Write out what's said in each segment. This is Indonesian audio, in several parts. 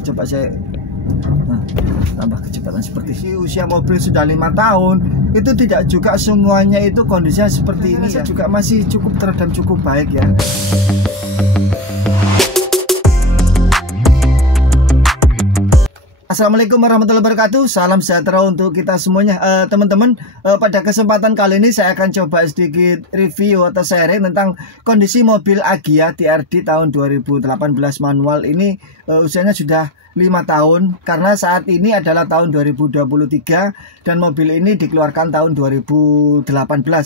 mundur. Coba saya tambah kecepatan seperti ini. Usia mobil sudah 5 tahun, itu tidak juga semuanya itu kondisinya seperti ini ya. Juga masih cukup teredam, cukup baik ya. Assalamualaikum warahmatullahi wabarakatuh. Salam sejahtera untuk kita semuanya. Teman-teman, pada kesempatan kali ini saya akan coba sedikit review atau sharing tentang kondisi mobil Agya TRD tahun 2018 manual ini. Usianya sudah 5 tahun karena saat ini adalah tahun 2023 dan mobil ini dikeluarkan tahun 2018.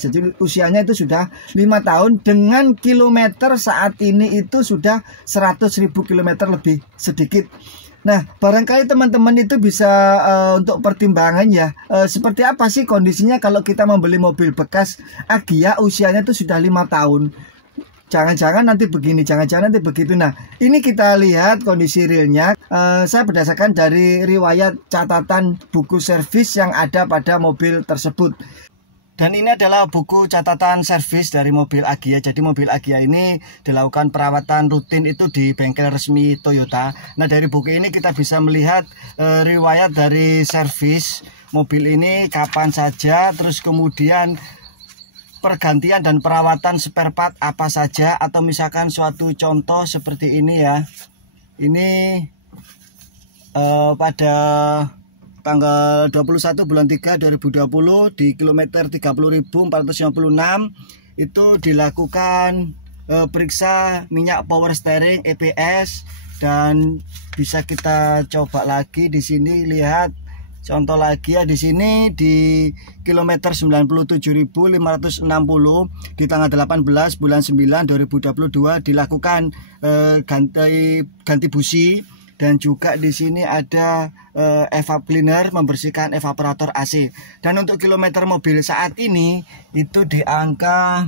Jadi usianya itu sudah 5 tahun dengan kilometer saat ini itu sudah 100.000 km lebih sedikit. Nah, barangkali teman-teman itu bisa untuk pertimbangan ya, seperti apa sih kondisinya kalau kita membeli mobil bekas Agya usianya itu sudah 5 tahun. Jangan-jangan nanti begini, jangan-jangan nanti begitu. Nah, ini kita lihat kondisi realnya. Saya berdasarkan dari riwayat catatan buku servis yang ada pada mobil tersebut. Dan ini adalah buku catatan servis dari mobil Agya. Jadi mobil Agya ini dilakukan perawatan rutin itu di bengkel resmi Toyota. Nah, dari buku ini kita bisa melihat riwayat dari servis mobil ini kapan saja, terus kemudian pergantian dan perawatan spare part apa saja, atau misalkan suatu contoh seperti ini ya. Ini pada tanggal 21 bulan 3 2020 di kilometer 30.456 itu dilakukan periksa minyak power steering EPS, dan bisa kita coba lagi di sini lihat contoh lagi ya. Di sini di kilometer 97.560 di tanggal 18 bulan 9 2022 dilakukan ganti busi. Dan juga di sini ada evap cleaner, membersihkan evaporator AC. Dan untuk kilometer mobil saat ini itu di angka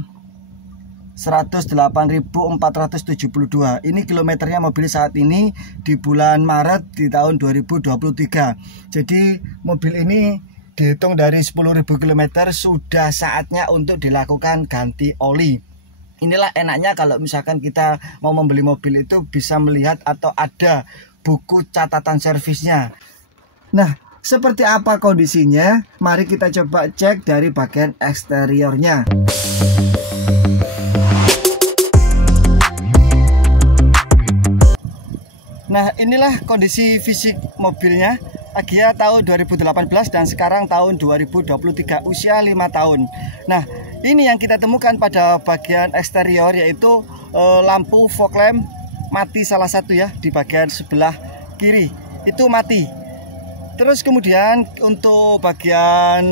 108.472. Ini kilometernya mobil saat ini di bulan Maret di tahun 2023. Jadi mobil ini dihitung dari 10.000 km sudah saatnya untuk dilakukan ganti oli. Inilah enaknya kalau misalkan kita mau membeli mobil itu bisa melihat atau ada buku catatan servisnya. Nah, seperti apa kondisinya? Mari kita coba cek dari bagian eksteriornya. Nah, inilah kondisi fisik mobilnya. Agya tahun 2018 dan sekarang tahun 2023, usia 5 tahun. Nah, ini yang kita temukan pada bagian eksterior yaitu lampu fog lamp mati salah satu ya, di bagian sebelah kiri itu mati. Terus kemudian untuk bagian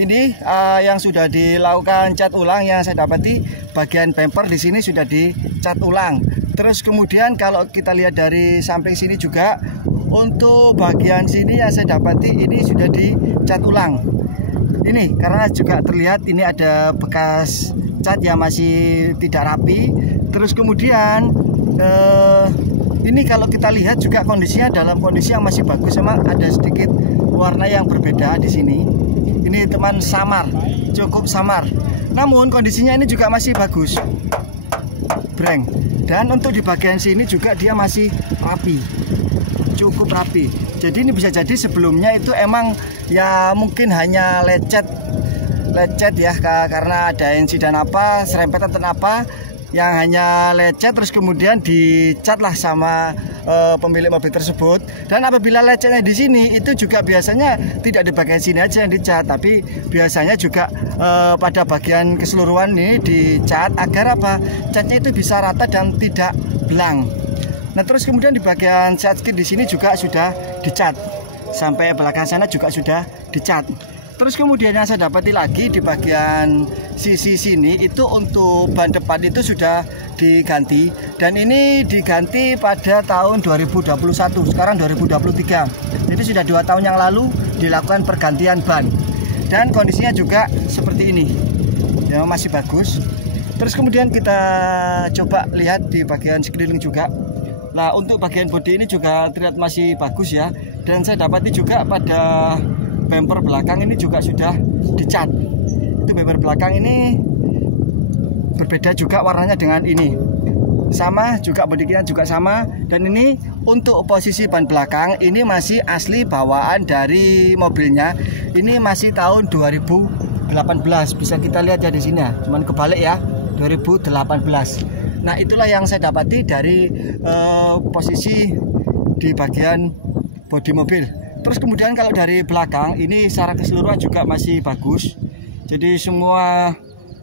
ini yang sudah dilakukan cat ulang, yang saya dapati bagian bumper di sini sudah dicat ulang. Terus kemudian kalau kita lihat dari samping sini juga untuk bagian sini yang saya dapati ini sudah dicat ulang. Ini karena juga terlihat ini ada bekas cat yang masih tidak rapi. Terus kemudian ini kalau kita lihat juga kondisinya dalam kondisi yang masih bagus. Memang ada sedikit warna yang berbeda di sini. Ini teman samar, cukup samar. Namun kondisinya ini juga masih bagus, breng. Dan untuk di bagian sini juga dia masih rapi, cukup rapi. Jadi ini bisa jadi sebelumnya itu emang ya mungkin hanya lecet ya, karena ada insiden apa, serempetan atau apa yang hanya lecet, terus kemudian dicat lah sama pemilik mobil tersebut. Dan apabila lecetnya di sini itu juga biasanya tidak di bagian sini aja yang dicat, tapi biasanya juga pada bagian keseluruhan ini dicat agar apa, catnya itu bisa rata dan tidak belang. Nah, terus kemudian di bagian side skid di sini juga sudah dicat, sampai belakang sana juga sudah dicat. Terus kemudian yang saya dapati lagi di bagian sisi sini itu untuk ban depan itu sudah diganti, dan ini diganti pada tahun 2021, sekarang 2023. Jadi sudah 2 tahun yang lalu dilakukan pergantian ban, dan kondisinya juga seperti ini ya, masih bagus. Terus kemudian kita coba lihat di bagian sekeliling juga. Nah, untuk bagian bodi ini juga terlihat masih bagus ya, dan saya dapati juga pada bumper belakang ini juga sudah dicat. Itu bumper belakang ini berbeda juga warnanya dengan ini. Sama juga, bodi kita juga sama. Dan ini untuk posisi ban belakang ini masih asli bawaan dari mobilnya. Ini masih tahun 2018. Bisa kita lihat ya di sini ya. Cuman kebalik ya, 2018. Nah, itulah yang saya dapati dari posisi di bagian bodi mobil. Terus kemudian kalau dari belakang ini secara keseluruhan juga masih bagus. Jadi semua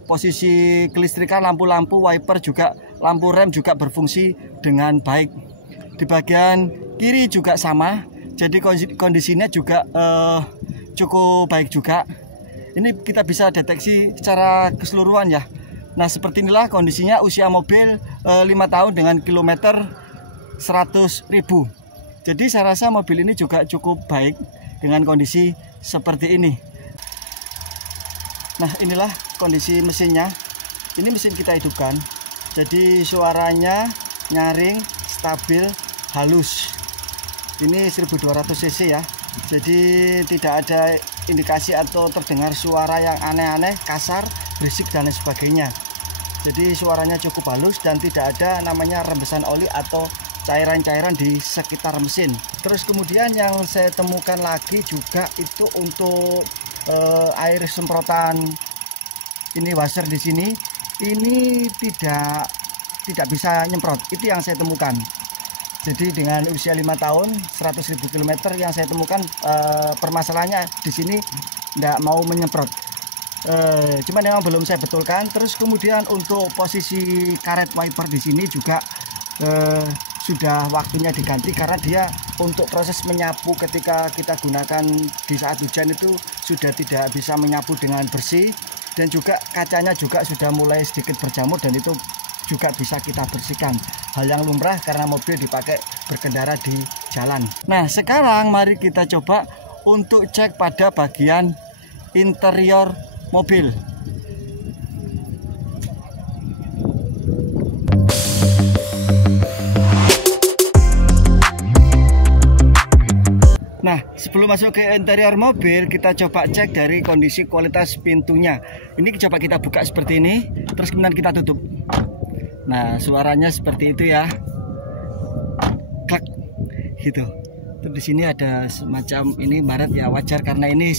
posisi kelistrikan, lampu-lampu, wiper juga, lampu rem juga berfungsi dengan baik. Di bagian kiri juga sama. Jadi kondisinya juga cukup baik juga. Ini kita bisa deteksi secara keseluruhan ya. Nah, seperti inilah kondisinya usia mobil 5 tahun dengan kilometer 100.000. Jadi saya rasa mobil ini juga cukup baik dengan kondisi seperti ini. Nah, inilah kondisi mesinnya. Ini mesin kita hidupkan. Jadi suaranya nyaring, stabil, halus. Ini 1200 cc ya. Jadi tidak ada indikasi atau terdengar suara yang aneh-aneh, kasar, berisik dan lain sebagainya. Jadi suaranya cukup halus dan tidak ada namanya rembesan oli atau cairan-cairan di sekitar mesin. Terus kemudian yang saya temukan lagi juga itu untuk air semprotan ini washer di sini ini tidak bisa nyemprot. Itu yang saya temukan. Jadi dengan usia 5 tahun 100.000 km yang saya temukan permasalahannya di sini tidak mau menyemprot. Cuman memang belum saya betulkan. Terus kemudian untuk posisi karet wiper di sini juga sudah waktunya diganti karena dia untuk proses menyapu ketika kita gunakan di saat hujan itu sudah tidak bisa menyapu dengan bersih, dan juga kacanya juga sudah mulai sedikit berjamur dan itu juga bisa kita bersihkan. Hal yang lumrah karena mobil dipakai berkendara di jalan. Nah, sekarang mari kita coba untuk cek pada bagian interior mobil. Nah, sebelum masuk ke interior mobil, kita coba cek dari kondisi kualitas pintunya. Ini coba kita buka seperti ini, terus kemudian kita tutup. Nah, suaranya seperti itu ya. Klak, gitu. Terus di sini ada semacam ini baret ya, wajar karena ini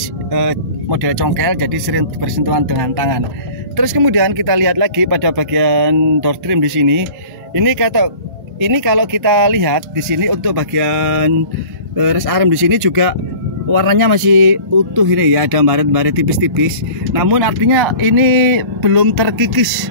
model congkel, jadi sering bersentuhan dengan tangan. Terus kemudian kita lihat lagi pada bagian door trim di sini. Ini kalau kita lihat di sini untuk bagian rest area di sini juga warnanya masih utuh ini ya, ada baret-baret tipis-tipis. Namun artinya ini belum terkikis,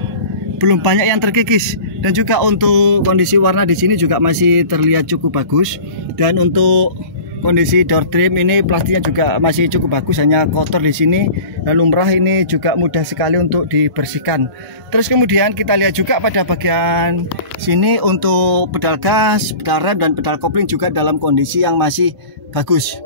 belum banyak yang terkikis. Dan juga untuk kondisi warna di sini juga masih terlihat cukup bagus. Dan untuk kondisi door trim ini plastiknya juga masih cukup bagus, hanya kotor di sini dan lumrah. Ini juga mudah sekali untuk dibersihkan. Terus kemudian kita lihat juga pada bagian sini untuk pedal gas, pedal rem dan pedal kopling juga dalam kondisi yang masih bagus.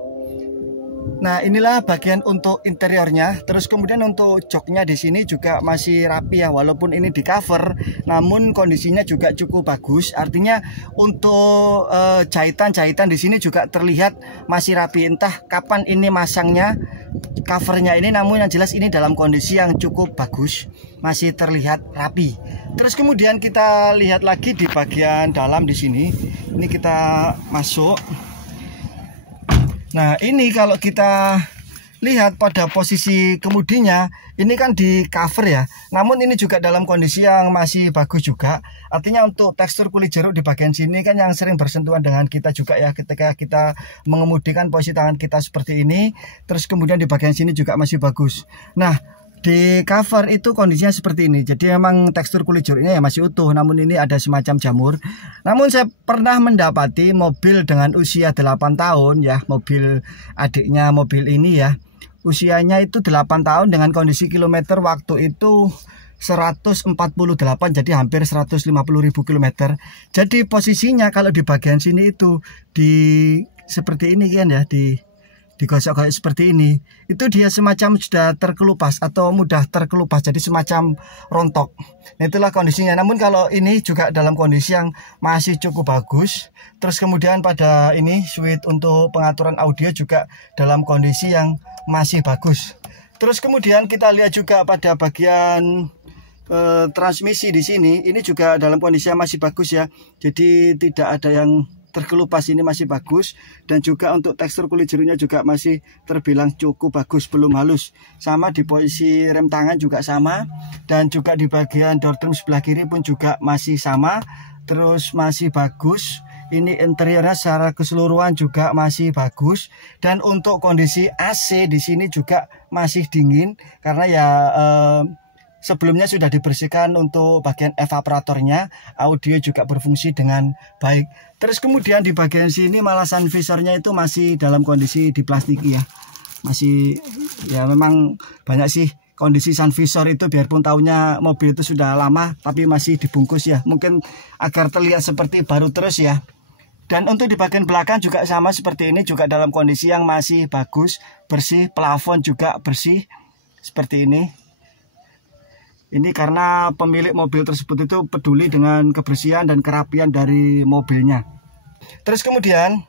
Nah, inilah bagian untuk interiornya. Terus kemudian untuk joknya di sini juga masih rapi ya, walaupun ini di cover, namun kondisinya juga cukup bagus. Artinya untuk jahitan-jahitan di sini juga terlihat masih rapi. Entah kapan ini masangnya covernya ini, namun yang jelas ini dalam kondisi yang cukup bagus, masih terlihat rapi. Terus kemudian kita lihat lagi di bagian dalam di sini. Ini kita masuk. Nah, ini kalau kita lihat pada posisi kemudinya, ini kan di cover ya. Namun ini juga dalam kondisi yang masih bagus juga. Artinya untuk tekstur kulit jeruk di bagian sini kan yang sering bersentuhan dengan kita juga ya, ketika kita mengemudikan posisi tangan kita seperti ini. Terus kemudian di bagian sini juga masih bagus. Nah, di cover itu kondisinya seperti ini. Jadi memang tekstur kulit jeruknya ya masih utuh, namun ini ada semacam jamur. Namun saya pernah mendapati mobil dengan usia 8 tahun ya, mobil adiknya mobil ini ya, usianya itu 8 tahun dengan kondisi kilometer waktu itu 148, jadi hampir 150.000 km. Jadi posisinya kalau di bagian sini itu di seperti ini kan ya, digosok-gosok seperti ini, itu dia semacam sudah terkelupas atau mudah terkelupas, jadi semacam rontok. Nah, itulah kondisinya. Namun kalau ini juga dalam kondisi yang masih cukup bagus. Terus kemudian pada ini switch untuk pengaturan audio juga dalam kondisi yang masih bagus. Terus kemudian kita lihat juga pada bagian transmisi di sini, ini juga dalam kondisi yang masih bagus ya. Jadi tidak ada yang terkelupas, ini masih bagus. Dan juga untuk tekstur kulit jerunya juga masih terbilang cukup bagus, belum halus. Sama di posisi rem tangan juga sama, dan juga di bagian door trim sebelah kiri pun juga masih sama, terus masih bagus. Ini interiornya secara keseluruhan juga masih bagus. Dan untuk kondisi AC di sini juga masih dingin karena ya sebelumnya sudah dibersihkan untuk bagian evaporatornya. Audio juga berfungsi dengan baik. Terus kemudian di bagian sini malah sun visornya itu masih dalam kondisi diplastiki ya. Masih ya, memang banyak sih kondisi sun visor itu, biarpun tahunnya mobil itu sudah lama tapi masih dibungkus ya, mungkin agar terlihat seperti baru terus ya. Dan untuk di bagian belakang juga sama seperti ini, juga dalam kondisi yang masih bagus, bersih, plafon juga bersih seperti ini. Ini karena pemilik mobil tersebut itu peduli dengan kebersihan dan kerapian dari mobilnya. Terus kemudian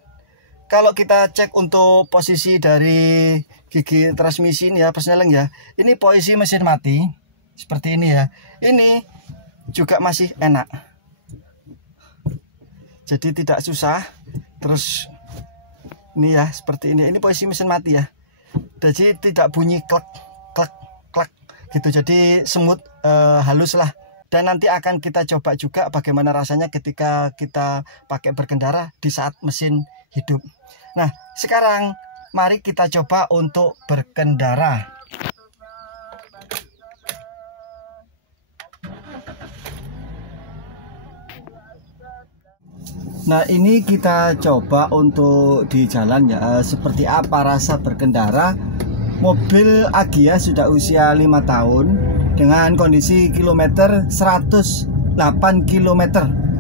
kalau kita cek untuk posisi dari gigi transmisi ini ya, persneling ya, ini posisi mesin mati seperti ini ya. Ini juga masih enak, jadi tidak susah. Terus ini ya seperti ini posisi mesin mati ya, jadi tidak bunyi klek klek klek gitu, jadi semut, halus lah. Dan nanti akan kita coba juga bagaimana rasanya ketika kita pakai berkendara di saat mesin hidup. Nah sekarang mari kita coba untuk berkendara. Nah ini kita coba untuk di jalan ya, seperti apa rasa berkendara. Mobil Agya sudah usia 5 tahun dengan kondisi kilometer 108 km.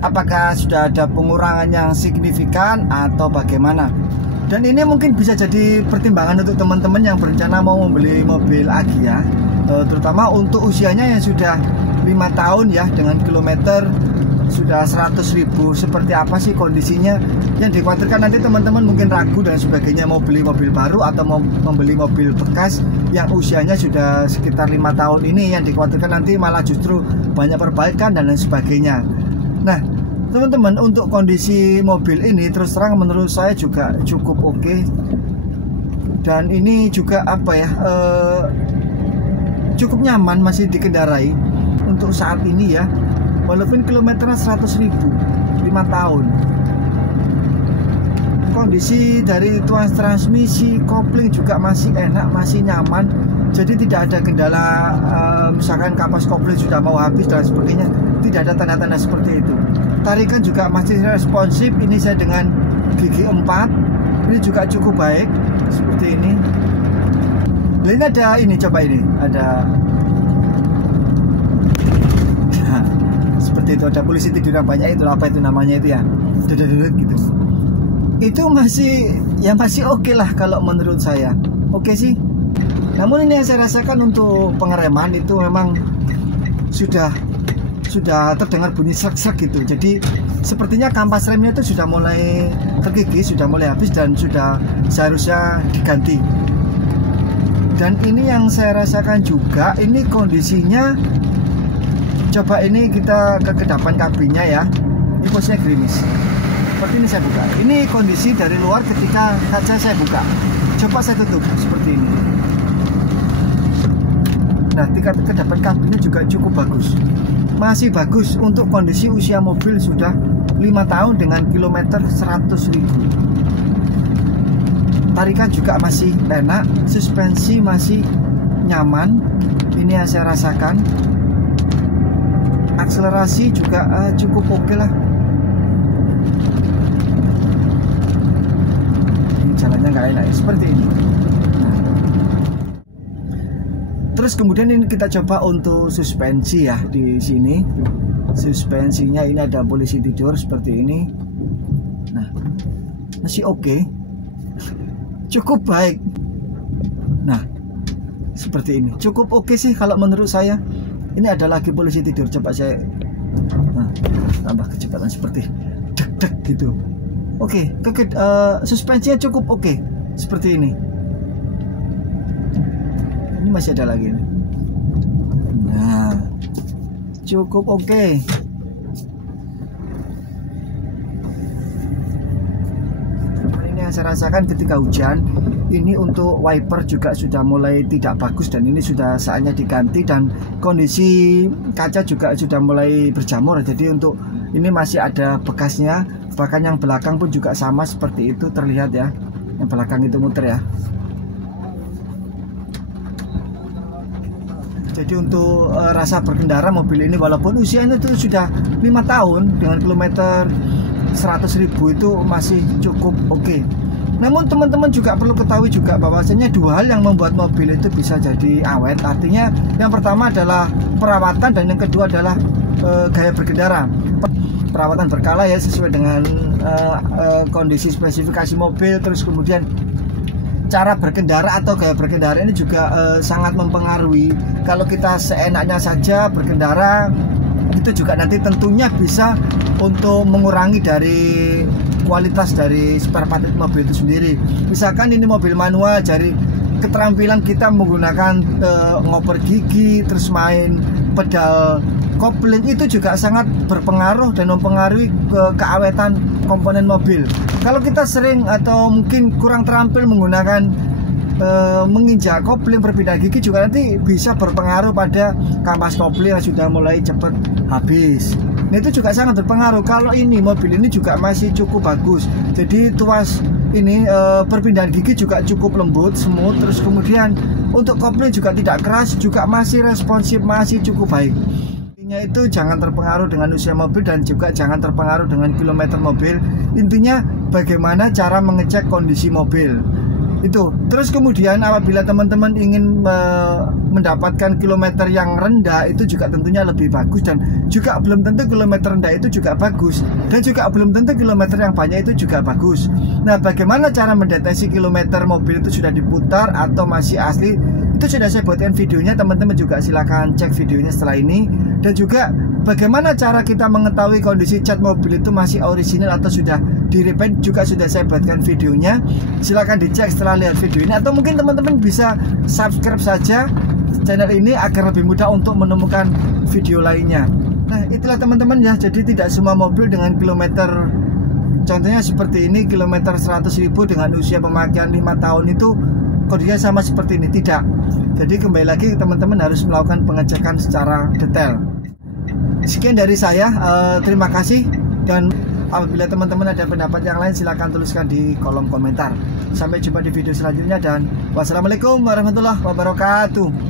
Apakah sudah ada pengurangan yang signifikan atau bagaimana? Dan ini mungkin bisa jadi pertimbangan untuk teman-teman yang berencana mau membeli mobil Agya, terutama untuk usianya yang sudah 5 tahun ya, dengan kilometer sudah 100.000. Seperti apa sih kondisinya? Yang dikhawatirkan nanti teman-teman mungkin ragu dan sebagainya, mau beli mobil baru atau mau membeli mobil bekas yang usianya sudah sekitar 5 tahun ini. Yang dikhawatirkan nanti malah justru banyak perbaikan dan lain sebagainya. Nah teman-teman, untuk kondisi mobil ini terus terang menurut saya juga cukup oke. Dan ini juga apa ya, cukup nyaman masih dikendarai untuk saat ini ya. Walaupun kilometernya 100.000, 5 tahun. Kondisi dari tuas transmisi, kopling juga masih enak, masih nyaman. Jadi tidak ada kendala, misalkan kapas kopling sudah mau habis dan sebagainya. Tidak ada tanda-tanda seperti itu. Tarikan juga masih responsif. Ini saya dengan gigi 4. Ini juga cukup baik seperti ini. Nah, ini ada ini, coba ini ada seperti itu, ada polisi tidur yang banyak itu, apa itu namanya itu ya, gitu. Itu masih ya masih oke lah kalau menurut saya, oke sih. Namun ini yang saya rasakan untuk pengereman itu memang sudah terdengar bunyi srek-srek gitu. Jadi sepertinya kampas remnya itu sudah mulai terkikis, sudah mulai habis dan sudah seharusnya diganti. Dan ini yang saya rasakan juga, ini kondisinya. Coba ini kita ke kedapan kabinnya ya. Ini posisinya gerimis. Seperti ini saya buka. Ini kondisi dari luar ketika kaca saya buka. Coba saya tutup seperti ini. Nah, tingkat kedapan kabinnya juga cukup bagus. Masih bagus untuk kondisi usia mobil sudah 5 tahun dengan kilometer 100.000. Tarikan juga masih enak, suspensi masih nyaman. Ini yang saya rasakan. Akselerasi juga cukup oke lah. Ini jalannya nggak enak ya, seperti ini. Terus kemudian ini kita coba untuk suspensi ya. Di sini suspensinya ini ada polisi tidur seperti ini. Nah masih oke, cukup baik. Nah seperti ini cukup oke sih kalau menurut saya. Ini ada lagi polisi tidur, coba saya tambah kecepatan seperti deg-deg gitu. Oke, suspensinya cukup oke seperti ini. Ini masih ada lagi. Nah, cukup oke. yang saya rasakan ketika hujan ini untuk wiper juga sudah mulai tidak bagus dan ini sudah saatnya diganti, dan kondisi kaca juga sudah mulai berjamur. Jadi untuk ini masih ada bekasnya, bahkan yang belakang pun juga sama seperti itu, terlihat ya, yang belakang itu muter ya. Jadi untuk rasa berkendara mobil ini walaupun usianya itu sudah 5 tahun dengan kilometer 100.000 itu masih cukup oke. Namun teman-teman juga perlu ketahui juga bahwasanya dua hal yang membuat mobil itu bisa jadi awet. Artinya yang pertama adalah perawatan dan yang kedua adalah gaya berkendara. Perawatan berkala ya, sesuai dengan kondisi spesifikasi mobil. Terus kemudian cara berkendara atau gaya berkendara ini juga sangat mempengaruhi. Kalau kita seenaknya saja berkendara, itu juga nanti tentunya bisa untuk mengurangi dari kualitas dari spare part mobil itu sendiri. Misalkan ini mobil manual, jadi keterampilan kita menggunakan ngoper gigi, terus main pedal kopling, itu juga sangat berpengaruh dan mempengaruhi keawetan komponen mobil. Kalau kita sering atau mungkin kurang terampil menggunakan menginjak kopling, berpindah gigi, juga nanti bisa berpengaruh pada kampas kopling yang sudah mulai cepat habis. Nah, itu juga sangat berpengaruh. Kalau ini mobil ini juga masih cukup bagus, jadi tuas ini perpindahan gigi juga cukup lembut, smooth. Terus kemudian untuk kopling juga tidak keras, juga masih responsif, masih cukup baik. Intinya itu jangan terpengaruh dengan usia mobil dan juga jangan terpengaruh dengan kilometer mobil. Intinya bagaimana cara mengecek kondisi mobil itu. Terus kemudian apabila teman-teman ingin mendapatkan kilometer yang rendah, itu juga tentunya lebih bagus, dan juga belum tentu kilometer rendah itu juga bagus, dan juga belum tentu kilometer yang banyak itu juga bagus. Nah, bagaimana cara mendeteksi kilometer mobil itu sudah diputar atau masih asli, itu sudah saya buatkan videonya, teman-teman juga silahkan cek videonya setelah ini. Dan juga bagaimana cara kita mengetahui kondisi cat mobil itu masih orisinal atau sudah di repaint, juga sudah saya buatkan videonya, silahkan dicek setelah lihat video ini. Atau mungkin teman-teman bisa subscribe saja channel ini agar lebih mudah untuk menemukan video lainnya. Nah, itulah teman-teman ya, jadi tidak semua mobil dengan kilometer, contohnya seperti ini, kilometer 100.000 dengan usia pemakaian 5 tahun itu kondisinya sama seperti ini, tidak. Jadi kembali lagi teman-teman harus melakukan pengecekan secara detail. Sekian dari saya, terima kasih, dan apabila teman-teman ada pendapat yang lain silahkan tuliskan di kolom komentar. Sampai jumpa di video selanjutnya, dan wassalamualaikum warahmatullahi wabarakatuh.